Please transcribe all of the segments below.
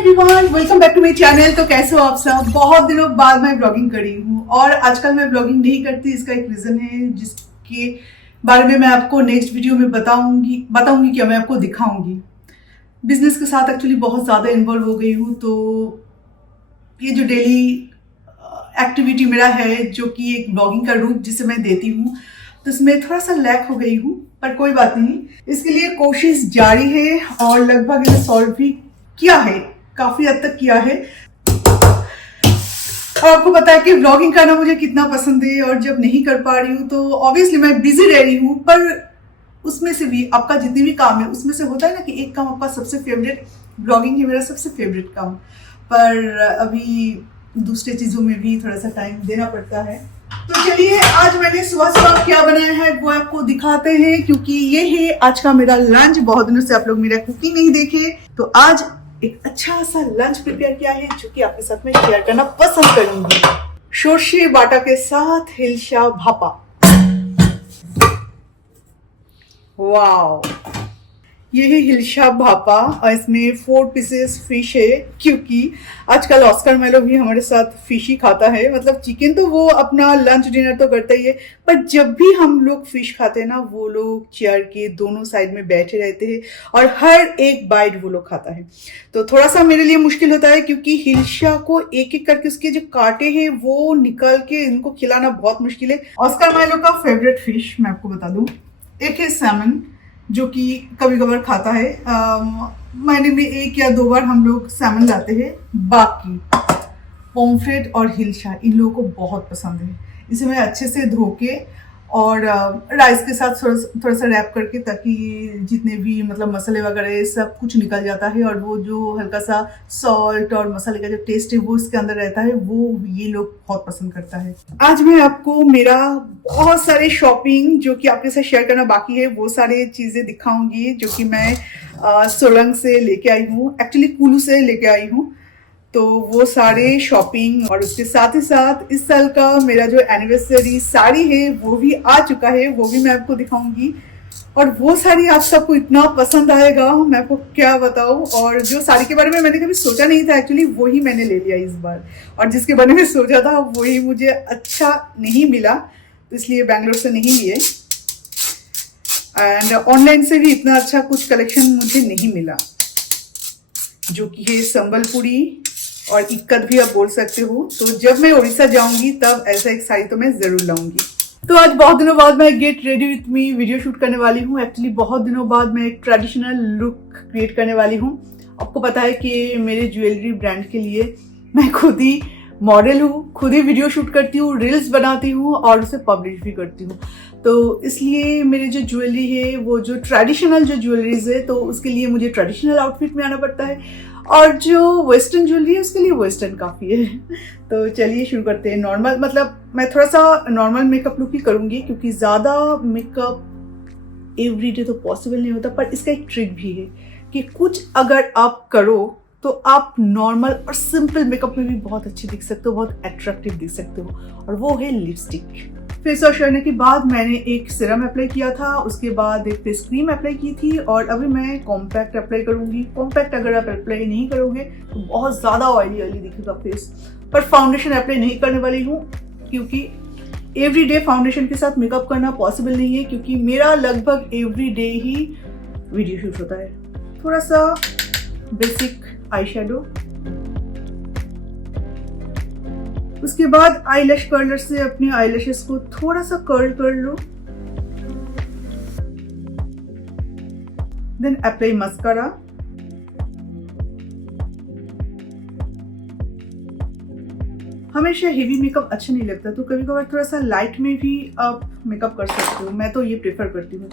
Everyone, welcome back to my channel. तो कैसे हो आप सब? बहुत दिनों बाद मैं ब्लॉगिंग करी हूँ और आजकल मैं ब्लॉगिंग नहीं करती। इसका एक रीजन है जिसके बारे में मैं आपको नेक्स्ट वीडियो में बताऊंगी क्या मैं आपको दिखाऊंगी। बिजनेस के साथ एक्चुअली बहुत ज़्यादा इन्वॉल्व हो गई हूँ, तो ये जो डेली एक्टिविटी मेरा है, जो कि एक ब्लॉगिंग का रूप जिसे मैं देती हूँ, तो इसमें थोड़ा सा लैक हो गई हूँ, पर कोई बात नहीं। इसके लिए कोशिश जारी है और लगभग इसे सॉल्व भी किया है, काफी हद तक किया है। और आपको पता है कि व्लॉगिंग करना मुझे कितना पसंद है, और जब नहीं कर पा रही हूँ तो ऑब्वियसली मैं बिजी रह रही हूँ। पर उसमें से भी आपका जितने भी काम है, उसमें से होता है ना कि एक काम आपका सबसे फेवरेट, व्लॉगिंग है मेरा सबसे फेवरेट काम। पर अभी दूसरे चीजों में भी थोड़ा सा टाइम देना पड़ता है। तो चलिए, आज मैंने सुबह सुबह क्या बनाया है वो आपको दिखाते हैं, क्योंकि ये है आज का मेरा लंच। बहुत दिनों से आप लोग मेरा कुकिंग नहीं देखे, तो आज एक अच्छा सा लंच प्रिपेयर किया है जो कि आपके साथ में शेयर करना पसंद करूंगी। शोरशे बाटा के साथ हिलशा भापा। वाओ, ये है हिलशा भापा और इसमें 4 पीसेस फिश है, क्योंकि आजकल ऑस्कर मेलो भी हमारे साथ फिश ही खाता है। मतलब चिकन तो वो अपना लंच डिनर तो करता ही है, पर जब भी हम लोग फिश खाते हैं ना, वो लोग चेयर के दोनों साइड में बैठे रहते हैं और हर एक बाइट वो लोग खाता है। तो थोड़ा सा मेरे लिए मुश्किल होता है, क्योंकि हिलशा को एक एक करके उसके जो कांटे हैं वो निकाल के इनको खिलाना बहुत मुश्किल है। ऑस्कर मेलो का फेवरेट फिश मैं आपको बता दूं, एक है सैमन, जो कि कभी कभार खाता है। महीने में 1 या 2 बार हम लोग सैमन लाते हैं। बाकी पोम्फ्रेट और हिलशा इन लोगों को बहुत पसंद है। इसे मैं अच्छे से धो के और राइस के साथ थोड़ा सा रैप करके, ताकि जितने भी मतलब मसाले वगैरह सब कुछ निकल जाता है, और वो जो हल्का सा सॉल्ट और मसाले का जो टेस्ट है वो इसके अंदर रहता है, वो ये लोग बहुत पसंद करता है। आज मैं आपको मेरा बहुत सारे शॉपिंग जो कि आपके साथ शेयर करना बाकी है, वो सारे चीजें दिखाऊंगी, जो कि मैं सोलंग से लेके आई हूँ, एक्चुअली कुल्लू से लेके आई हूँ। तो वो सारे शॉपिंग, और उसके साथ ही साथ इस साल का मेरा जो एनिवर्सरी साड़ी है वो भी आ चुका है, वो भी मैं आपको दिखाऊंगी। और वो साड़ी आप सबको इतना पसंद आएगा, मैं आपको क्या बताऊं। और जो साड़ी के बारे में मैंने कभी सोचा नहीं था, एक्चुअली वही मैंने ले लिया इस बार, और जिसके बारे में सोचा था वही मुझे अच्छा नहीं मिला, तो इसलिए बैंगलोर से नहीं लिए। एंड ऑनलाइन से भी इतना अच्छा कुछ कलेक्शन मुझे नहीं मिला, जो कि है संबलपुरी और इक्कत भी आप बोल सकते हो। तो जब मैं उड़ीसा जाऊंगी तब ऐसा एक साड़ी तो मैं जरूर लाऊंगी। तो आज बहुत दिनों बाद मैं get ready with me video shoot करने वाली हूँ। एक्चुअली बहुत दिनों बाद मैं एक ट्रेडिशनल लुक क्रिएट करने वाली हूँ। आपको पता है कि मेरे ज्वेलरी ब्रांड के लिए मैं खुद ही मॉडल हूँ, खुद ही वीडियो शूट करती हूँ, रील्स बनाती हूँ और उसे पब्लिश भी करती हूँ। तो इसलिए मेरी जो ज्वेलरी है, वो जो ट्रेडिशनल जो ज्वेलरीज है, तो उसके लिए मुझे ट्रेडिशनल आउटफिट में आना पड़ता है, और जो वेस्टर्न ज्वेलरी है उसके लिए वेस्टर्न काफ़ी है। तो चलिए शुरू करते हैं। नॉर्मल, मतलब मैं थोड़ा सा नॉर्मल मेकअप लुक ही करूँगी, क्योंकि ज़्यादा मेकअप एवरीडे तो पॉसिबल नहीं होता। पर इसका एक ट्रिक भी है कि कुछ अगर आप करो तो आप नॉर्मल और सिंपल मेकअप में भी बहुत अच्छे दिख सकते हो, बहुत अट्रैक्टिव दिख सकते हो, और वो है लिपस्टिक। फेस वॉश करने के बाद मैंने एक सीरम अप्लाई किया था, उसके बाद एक फेस क्रीम अप्लाई की थी, और अभी मैं कॉम्पैक्ट अप्लाई करूंगी। कॉम्पैक्ट अगर आप अप्लाई नहीं करोगे तो बहुत ज़्यादा ऑयली दिखेगा फेस। पर फाउंडेशन अप्लाई नहीं करने वाली हूँ, क्योंकि एवरीडे फाउंडेशन के साथ मेकअप करना पॉसिबल नहीं है, क्योंकि मेरा लगभग एवरीडे ही वीडियो शूट होता है। थोड़ा सा बेसिक आई शेडो, उसके बाद आईलैश कर्लर से अपने आईलैशेस को थोड़ा सा कर्ल कर लो। Then apply mascara. हमेशा हेवी मेकअप अच्छा नहीं लगता, तो कभी कभार थोड़ा सा लाइट में भी आप मेकअप कर सकते हो। मैं तो ये प्रेफर करती हूँ।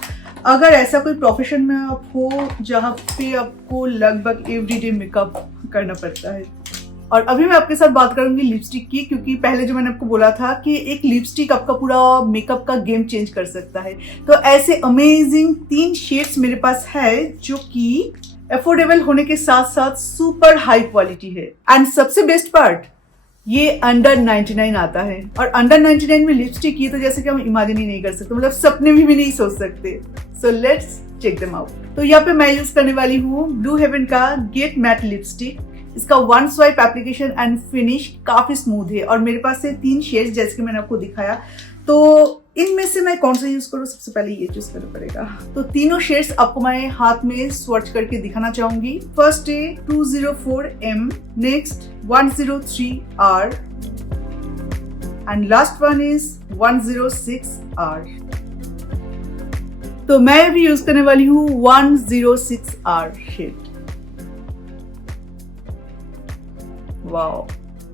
अगर ऐसा कोई प्रोफेशन में आप हो जहाँ पे आपको लगभग एवरीडे मेकअप करना पड़ता है। और अभी मैं आपके साथ बात करूंगी लिपस्टिक की, क्योंकि पहले जो मैंने आपको बोला था कि एक लिपस्टिक आपका पूरा मेकअप का गेम चेंज कर सकता है। तो ऐसे अमेजिंग 3 शेड्स मेरे पास है, जो कि अफोर्डेबल होने के साथ साथ सुपर हाई क्वालिटी है। एंड सबसे बेस्ट पार्ट, ये अंडर 99 आता है। और अंडर 99 में लिपस्टिक, ये तो जैसे कि हम इमेजिन ही नहीं कर सकते, मतलब सपने में भी नहीं सोच सकते। So let's check them out. तो यहाँ पे मैं यूज करने वाली हूँ ब्लू हेवन का गेट मैट लिपस्टिक। इसका one swipe application and finish काफी स्मूथ है। और मेरे पास है 3 शेड्स जैसे कि मैंने आपको दिखाया, तो इनमें से मैं कौन सा यूज करूँ? सबसे पहले ये चूज करना पड़ेगा। तो तीनों शेड्स आपको मैं हाथ में स्वॉच करके दिखाना चाहूंगी। फर्स्ट है 204M, next 103R and last one is 106R। तो मैं भी यूज करने वाली हूँ 106R शेड। वाओ,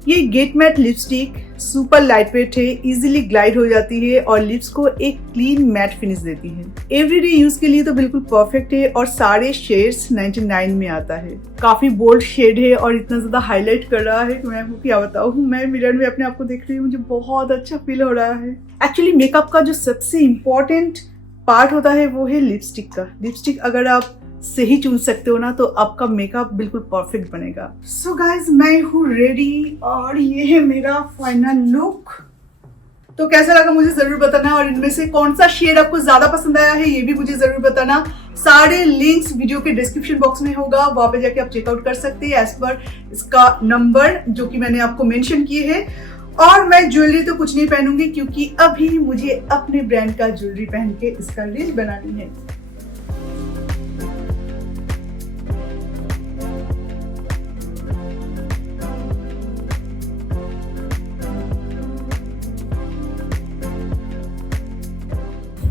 ये get matte lipstick super lightweight है, इजीली ग्लाइड हो जाती है और लिप्स को एक क्लीन मैट फिनिश देती है। एवरीडे यूज के लिए तो बिल्कुल परफेक्ट है और सारे शेड्स 99 में आता है। काफी बोल्ड शेड है और इतना ज्यादा हाईलाइट कर रहा है कि मैं आपको क्या बताऊं। मैं मिरर में अपने आप को देख रही हूँ, मुझे बहुत अच्छा फील हो रहा है। एक्चुअली मेकअप का जो सबसे इम्पोर्टेंट पार्ट होता है वो है लिपस्टिक का। लिपस्टिक अगर आप सही चुन सकते हो ना तो आपका मेकअप बिल्कुल परफेक्ट बनेगा। सो गाइज, मैं हूँ रेडी और ये है मेरा फाइनल लुक। तो कैसा लगा मुझे जरूर बताना और इनमें से कौन सा शेड आपको ज्यादा पसंद आया है ये भी मुझे जरूर बताना। सारे लिंक्स वीडियो के डिस्क्रिप्शन बॉक्स में होगा, वहां पे जाके आप चेकआउट कर सकते हैं एज पर इसका नंबर जो कि मैंने आपको मेंशन किए है। और मैं ज्वेलरी तो कुछ नहीं पहनूंगी क्योंकि अभी मुझे अपने ब्रांड का ज्वेलरी पहन के इसका रील बनानी है।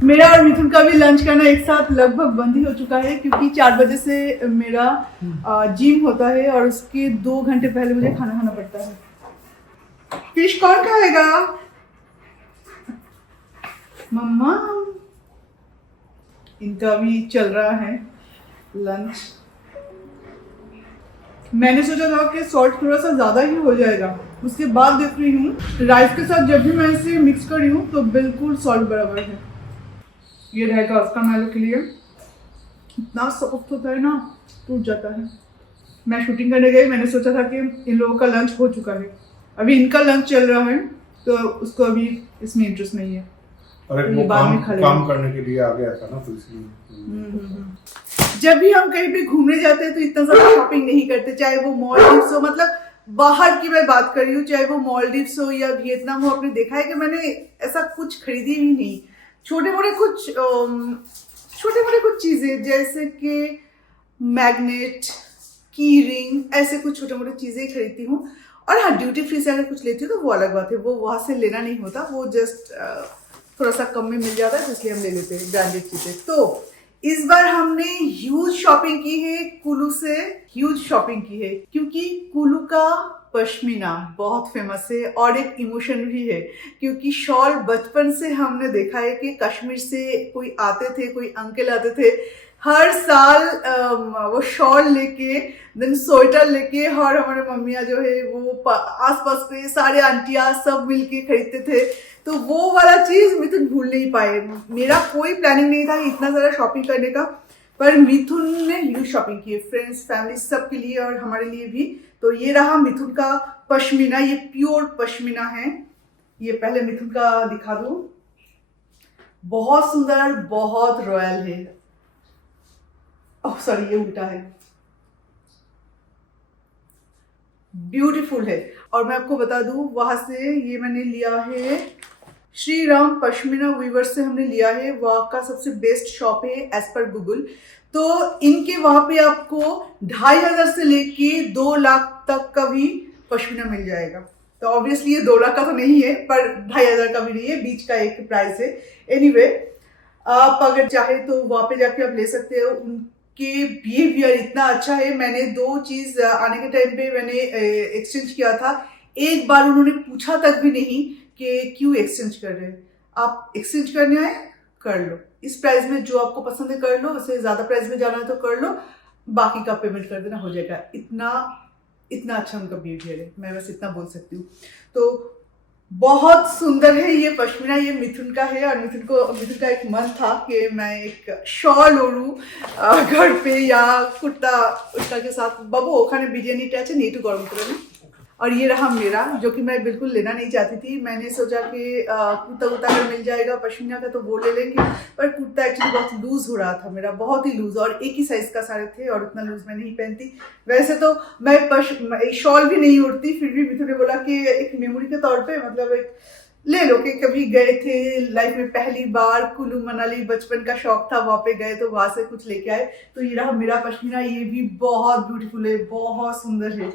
मेरा और मिथुन का भी लंच करना एक साथ लगभग बंद ही हो चुका है क्योंकि 4 बजे से मेरा जिम होता है और उसके 2 घंटे पहले मुझे खाना खाना पड़ता है। फिश कौन खाएगा? मम्मा। इनका भी चल रहा है लंच। मैंने सोचा था कि सॉल्ट थोड़ा सा ज्यादा ही हो जाएगा, उसके बाद देख रही हूँ राइस के साथ जब भी मैं इसे मिक्स करी हूँ तो बिल्कुल सॉल्ट बराबर है। ये रहेगा ऑस्कर माइलो के लिए। इतना सॉफ्ट होता है ना, टूट जाता है। मैं शूटिंग करने गई, मैंने सोचा था कि इन लोगों का लंच हो चुका है, अभी इनका लंच चल रहा है तो उसको अभी इसमें इंटरेस्ट नहीं है। और तो काम करने के लिए आ गया था ना, तो इसलिए जब भी हम कहीं भी घूमने जाते हैं तो इतना ज्यादा शॉपिंग नहीं करते, चाहे वो मॉलडीव्स हो, मतलब बाहर की मैं बात कर रही हूँ, चाहे वो मॉलडीव्स हो या वियतनाम हो। आपने देखा है कि मैंने ऐसा कुछ खरीदी ही नहीं। छोटे मोटे कुछ चीजें जैसे कि मैग्नेट, की रिंग, ऐसे कुछ छोटे मोटे चीजें खरीदती हूँ। और हाँ, ड्यूटी फ्री से अगर कुछ लेती हूँ तो वो अलग बात है, वो वहां से लेना नहीं होता, वो जस्ट थोड़ा सा कम में मिल जाता है तो इसलिए हम ले लेते हैं ब्रांडेड चीजें। तो इस बार हमने ह्यूज शॉपिंग की है कुलू से, ह्यूज शॉपिंग की है क्योंकि कुलू का पश्मीना बहुत फेमस है और एक इमोशन भी है क्योंकि शॉल बचपन से हमने देखा है कि कश्मीर से कोई आते थे, कोई अंकल आते थे, हर साल वो शॉल लेके, देन स्वेटर लेके, और हमारे मम्मियाँ जो है वो आसपास के सारे आंटियाँ सब मिलके खरीदते थे। तो वो वाला चीज मिथुन भूल नहीं पाए। मेरा कोई प्लानिंग नहीं था इतना ज्यादा शॉपिंग करने का, पर मिथुन ने ह्यूज शॉपिंग की है, फ्रेंड्स, फैमिली, सबके लिए और हमारे लिए भी। तो ये रहा मिथुन का पश्मीना, ये प्योर पश्मीना है। ये पहले मिथुन का दिखा दूं, बहुत सुंदर, बहुत रॉयल है। ओह सॉरी, ये उल्टा है, ब्यूटीफुल है। और मैं आपको बता दूं, वहां से ये मैंने लिया है श्री राम पश्मीना वीवर से हमने लिया है। वहां का सबसे बेस्ट शॉप है एज पर गूगल। तो इनके वहां पे आपको 2500 से लेके 2 लाख तक का भी पश्मीना मिल जाएगा। तो ऑब्वियसली ये 2 लाख का तो नहीं है, पर 2500 का भी नहीं है, बीच का एक प्राइस है। एनीवे, आप अगर चाहे तो वहां पे जाके आप ले सकते हो। उनके बिहेवियर इतना अच्छा है। मैंने 2 चीज आने के टाइम पे मैंने एक्सचेंज किया था। एक बार उन्होंने पूछा तक भी नहीं कि क्यों एक्सचेंज कर रहे हैं। आप एक्सचेंज करने आए, कर लो, इस प्राइस में जो आपको पसंद है कर लो, उससे ज्यादा प्राइस में जाना है तो कर लो, बाकी का पेमेंट कर देना, हो जाएगा। इतना अच्छा उनका बिहेवियर है, मैं बस इतना बोल सकती हूँ। तो बहुत सुंदर है ये पश्मीना, ये मिथुन का है। और मिथुन का एक मन था कि मैं एक शॉल ओढ़ूं घर पे या कुर्ता उसका के साथ। बाबू ओखाने बिरियानी আছে নিয়ে একটু গরম করে নি। और ये रहा मेरा, जो कि मैं बिल्कुल लेना नहीं चाहती थी। मैंने सोचा कि कुर्ता उर्ता अगर मिल जाएगा पश्मीना का तो वो ले लेंगे, पर कुर्ता एक्चुअली बहुत लूज हो रहा था मेरा, बहुत ही लूज, और एक ही साइज का सारे थे और उतना लूज मैं नहीं पहनती। वैसे तो मैं शॉल भी नहीं उड़ती, फिर भी मिथुन ने बोला कि एक मेमोरी के तौर पे मतलब एक ले लो, कि कभी गए थे लाइफ में पहली बार कुल्लू मनाली, बचपन का शौक था, वहां पे गए तो वहां से कुछ लेके आए। तो ये रहा मेरा पश्मीना, ये भी बहुत ब्यूटीफुल है, बहुत सुंदर है।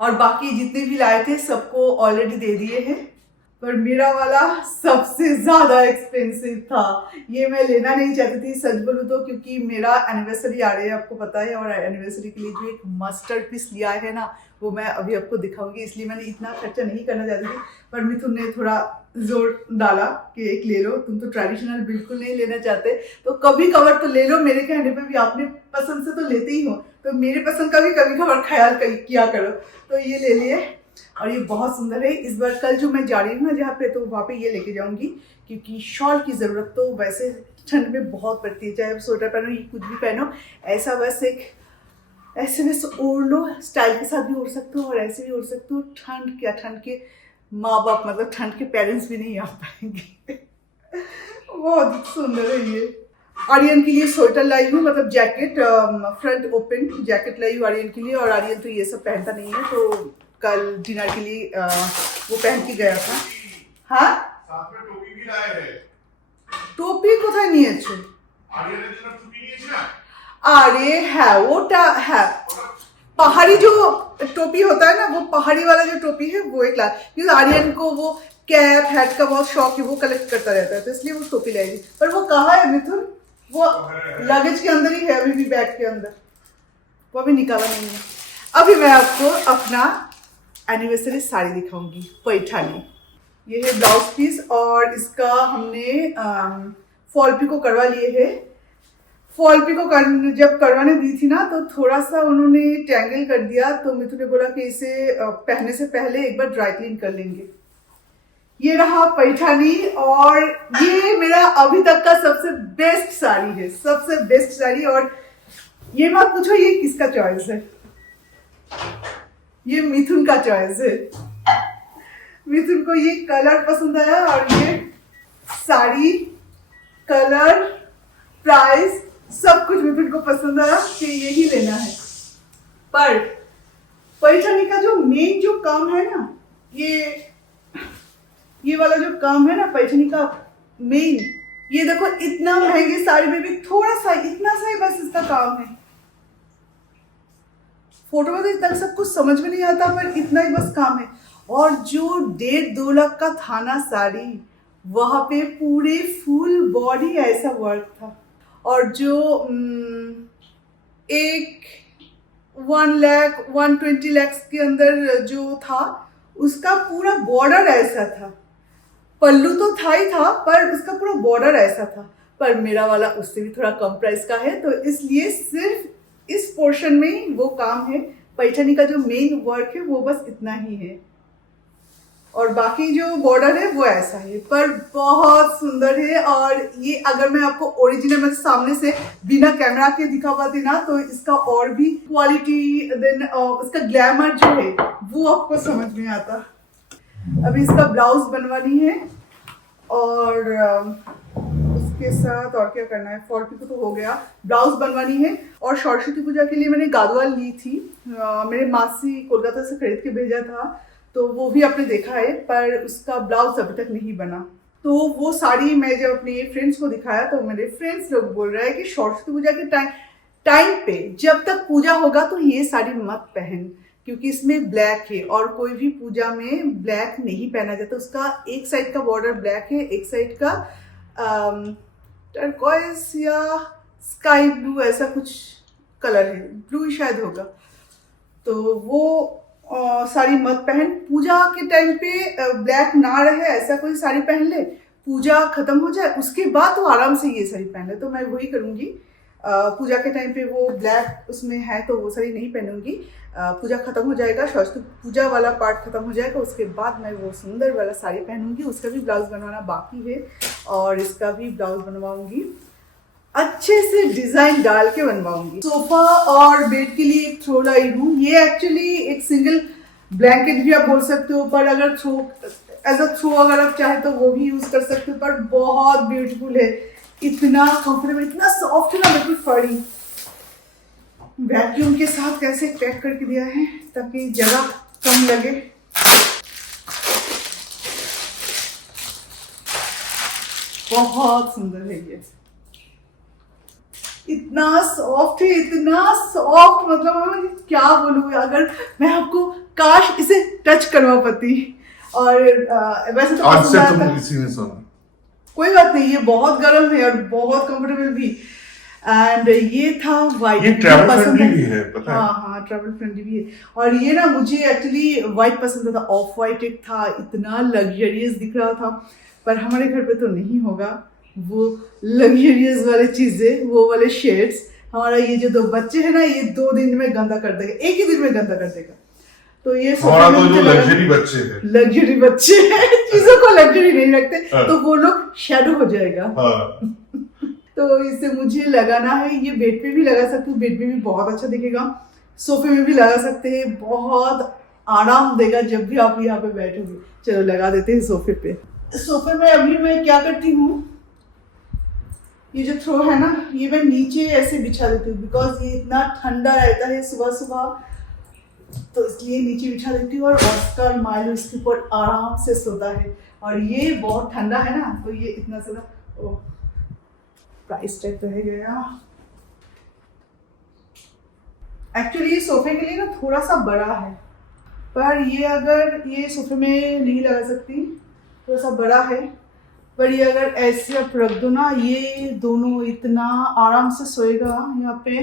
और बाकी जितने भी लाए थे सबको ऑलरेडी दे दिए हैं, पर मेरा वाला सबसे ज्यादा एक्सपेंसिव था। ये मैं लेना नहीं चाहती थी सच बोलूं तो, क्योंकि मेरा एनिवर्सरी आ रही है, आपको पता है, और एनिवर्सरी के लिए जो एक मस्टर्ड पीस लिया है ना, वो मैं अभी आपको दिखाऊंगी, इसलिए मैंने इतना खर्चा नहीं करना चाहती थी। पर मिथुन ने थोड़ा जोर डाला कि एक ले लो, तुम तो ट्रेडिशनल बिल्कुल नहीं लेना चाहते, तो कभी कवर तो ले लो, मेरे कहने पे भी आपने पसंद से तो लेते ही हो, तो मेरे पसंद का भी कभी कवर ख्याल किया करो। तो ये ले लिए, और ये बहुत सुंदर है। इस बार कल जो मैं जा रही हूँ ना जहाँ पे, तो वहाँ पे ये लेके जाऊंगी, क्योंकि शॉल की जरूरत तो वैसे ठंड में बहुत पड़ती है, चाहे आप स्वेटर पहनो या कुछ भी पहनो, ऐसा बस एक ऐसे बस ओढ़ लो, स्टाइल के साथ भी ओढ़ सकते हो और ऐसे भी ओढ़ सकते हो। ठंड क्या, ठंड के माँ बाप मतलब ठंड के पेरेंट्स भी नहीं आ पाएंगे। बहुत सुंदर है ये। आर्यन के लिए स्वेटर लाई हूँ, मतलब जैकेट, फ्रंट ओपन जैकेट लाई हूँ आर्यन के लिए, और आर्यन तो ये सब पहनता नहीं है, तो कल डिनर के लिए वो पहन के गया था। हाँ, साथ में टोपी भी लाए हैं। टोपी कोথায় নিয়েছো? आर्यনের জন্য টুপি নিয়েছি না? अरे है ওটা है, पहाड़ी जो टोपी होता है ना, वो पहाड़ी वाला जो टोपी है वो एक ला, क्योंकि आर्यन को वो कैप हैट का बहुत शौक है, वो कलेक्ट करता रहता है, तो इसलिए वो टोपी लाएगी। पर वो कहाँ है मिथुन? वो लगेज के अंदर ही है अभी भी, बैग के अंदर, वो अभी निकाला नहीं है। अभी मैं आपको अपना एनिवर्सरी साड़ी दिखाऊंगी, पैठानी। ये है ब्लाउज पीस, और इसका हमने फॉल पिको करवा लिए है। फॉल पिको जब करवाने दी थी ना, तो थोड़ा सा उन्होंने टैंगल कर दिया, तो मिथुन ने बोला कि इसे पहनने से पहले एक बार ड्राई क्लीन कर लेंगे। ये रहा पैठानी, और ये मेरा अभी तक का सबसे बेस्ट साड़ी है, सबसे बेस्ट साड़ी। और ये मत पूछो ये किसका चॉइस है, ये मिथुन का चॉइस है। मिथुन को ये कलर पसंद आया, और ये साड़ी, कलर, प्राइस, सब कुछ मिथुन को पसंद आया कि यही लेना है। पर पैठानी का जो मेन जो काम है ना, ये वाला जो काम है ना पैठानी का मेन, ये देखो इतना महंगी साड़ी में भी थोड़ा सा, इतना सा ही बस इसका काम है। फोटो में तो इतना सब कुछ समझ में नहीं आता, पर इतना ही बस काम है। और जो 1.5-2 लाख का था ना साड़ी, वहां पे पूरे फुल बॉडी ऐसा वर्क था, और जो 1 लाख 120 लाख के अंदर जो था, उसका पूरा बॉर्डर ऐसा था। पल्लू तो था ही था, पर उसका पूरा बॉर्डर ऐसा था। पर मेरा वाला उससे भी थोड़ा कम प्राइस का है, तो इसलिए सिर्फ इस पोर्शन में वो काम है। पैठानी का जो मेन वर्क है वो बस इतना ही है, और बाकी जो बॉर्डर है वो ऐसा है, पर बहुत सुंदर है। और ये अगर मैं आपको ओरिजिनल मतलब सामने से बिना कैमरा के दिखा पाती ना, तो इसका और भी क्वालिटी, देन इसका ग्लैमर जो है वो आपको समझ में आता। अभी इसका ब्लाउज बनवानी है, और उसके साथ और क्या करना है, फॉल पिको तो हो गया, ब्लाउज बनवानी है। और सरस्वती पूजा के लिए मैंने गादवाल ली थी, मेरे मासी कोलकाता से खरीद के भेजा था, तो वो भी आपने देखा है, पर उसका ब्लाउज अभी तक नहीं बना। तो वो साड़ी मैं जब अपने फ्रेंड्स को दिखाया, तो मेरे फ्रेंड्स लोग बोल रहे हैं कि सरस्वती पूजा के टाइम पे जब तक पूजा होगा तो ये साड़ी मत पहन, क्योंकि इसमें ब्लैक है, और कोई भी पूजा में ब्लैक नहीं पहना जाता। उसका एक साइड का बॉर्डर ब्लैक है, एक साइड का टर्कोइज या स्काई ब्लू ऐसा कुछ कलर है, ब्लू ही शायद होगा। तो वो साड़ी मत पहन, पूजा के टाइम पे ब्लैक ना रहे ऐसा कोई साड़ी पहन ले, पूजा खत्म हो जाए उसके बाद तो आराम से ये साड़ी पहन ले। तो मैं वही करूँगी, पूजा के टाइम पे वो ब्लैक उसमें है तो वो साड़ी नहीं पहनूंगी। पूजा खत्म हो जाएगा, सरस्वती पूजा वाला पार्ट खत्म हो जाएगा, उसके बाद मैं वो सुंदर वाला साड़ी पहनूंगी। उसका भी ब्लाउज बनवाना बाकी है, और इसका भी ब्लाउज बनवाऊंगी। अच्छे से डिजाइन डाल के बनवाऊंगी। सोफा और बेड के लिए एक थ्रो लाई हूँ। ये एक्चुअली एक सिंगल ब्लैंकेट भी आप बोल सकते हो, पर अगर थ्रो एज अ थ्रो अगर आप चाहे तो वो भी यूज कर सकते हो। पर बहुत ब्यूटीफुल है, इतना कंफर्टेबल, इतना सॉफ्ट है ना, बिल्कुल फड़ी। वैक्यूम के साथ कैसे पैक करके दिया है ताकि जगह कम लगे। बहुत सुंदर है ये, इतना सॉफ्ट है, इतना सॉफ्ट, मतलब मैं क्या बोलूँ। अगर मैं आपको काश इसे टच करवा पाती। और वैसे तो आज से पसंद तुम आता, इसी में सोना। कोई बात नहीं, ये बहुत गर्म है और बहुत कंफर्टेबल भी। एंड ये था व्हाइट, ये ट्रैवल फ्रेंडली भी है, पता है? हाँ, ट्रैवल फ्रेंडली भी है। और ये ना मुझे एक्चुअली व्हाइट पसंद था, ऑफ व्हाइट एक था, इतना लग्जरियस दिख रहा था। पर हमारे घर पे तो नहीं होगा वो लग्जरियस वाले चीजें, वो वाले शेड्स। हमारा ये जो 2 बच्चे हैं ना, ये 2 दिन में गंदा कर देगा, एक ही दिन में गंदा कर देगा। तो ये हमारा तो जो लग्जरी बच्चे हैं, लग्जरी बच्चे हैं, चीजों को लग्जरी नहीं रखते, तो वो लोग शेडो हो जाएगा। हाँ। तो इसे मुझे लगाना है, ये बेड पे भी लगा सकती हूँ, बेड पे भी बहुत अच्छा दिखेगा, सोफे में भी लगा सकते हैं, बहुत आराम देगा जब भी आप यहाँ पे बैठोगे। चलो लगा देते हैं सोफे पे। सोफे में अभी मैं क्या करती हूँ, ये जो थ्रो है ना, ये मैं नीचे ऐसे बिछा देती हूँ, बिकॉज ये इतना ठंडा रहता है सुबह सुबह, तो इसलिए नीचे बिछा देती हूँ। और ऑस्कर माइलो इसके ऊपर आराम से सोता है, और ये बहुत ठंडा है ना, तो ये इतना सा प्राइस टैग रह गया। एक्चुअली ये सोफे के लिए ना थोड़ा सा बड़ा है, पर ये अगर ये सोफे में नहीं लगा सकती, थोड़ा सा बड़ा है। पर ये अगर ऐसे आप रख दो ना, ये दोनों इतना आराम से सोएगा यहाँ पे,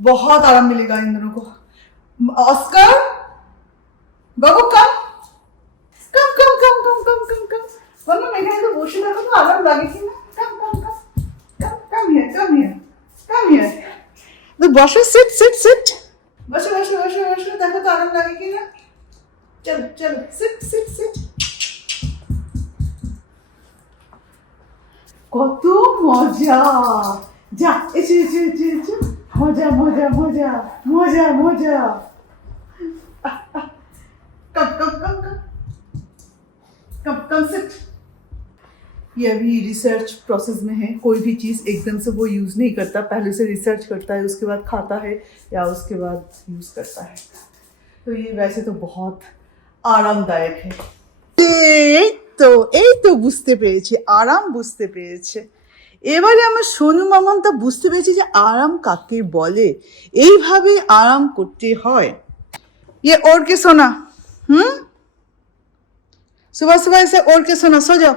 बहुत आराम मिलेगा इन दोनों को। ऑस्कर बाबू कम come come come come come come कम, वरना मैंने तो बोशी लगा तो आराम लगेगी ना। Come come come come come here come here come here, तो बसो, सिट सिट सिट, बसो बसो बसो बसो, देखो तो आराम लगेगी ना। चलो चलो, सिट सिट सिट। কত মজা, যা এসে এসে এসে এসে, মজা মজা মজা মজা মজা। कम come come come come come sit. ये अभी रिसर्च प्रोसेस में है, कोई भी चीज़ एकदम से वो यूज़ नहीं करता, पहले से रिसर्च करता है, उसके बाद खाता है या उसके बाद यूज़ करता है। तो ये वैसे तो बहुत आरामदायक है। এই তো বুঝতে পেরেছি, আরাম বুঝতে পেরেছে। এবারে আমার সোনু মামাটা বুঝতে পেরেছে যে আরাম কাকে বলে, এইভাবে আরাম করতে হয়। ये ओढ़ के सोना, सुबह सुबह इसे ओढ़ के सोना, सो जाओ।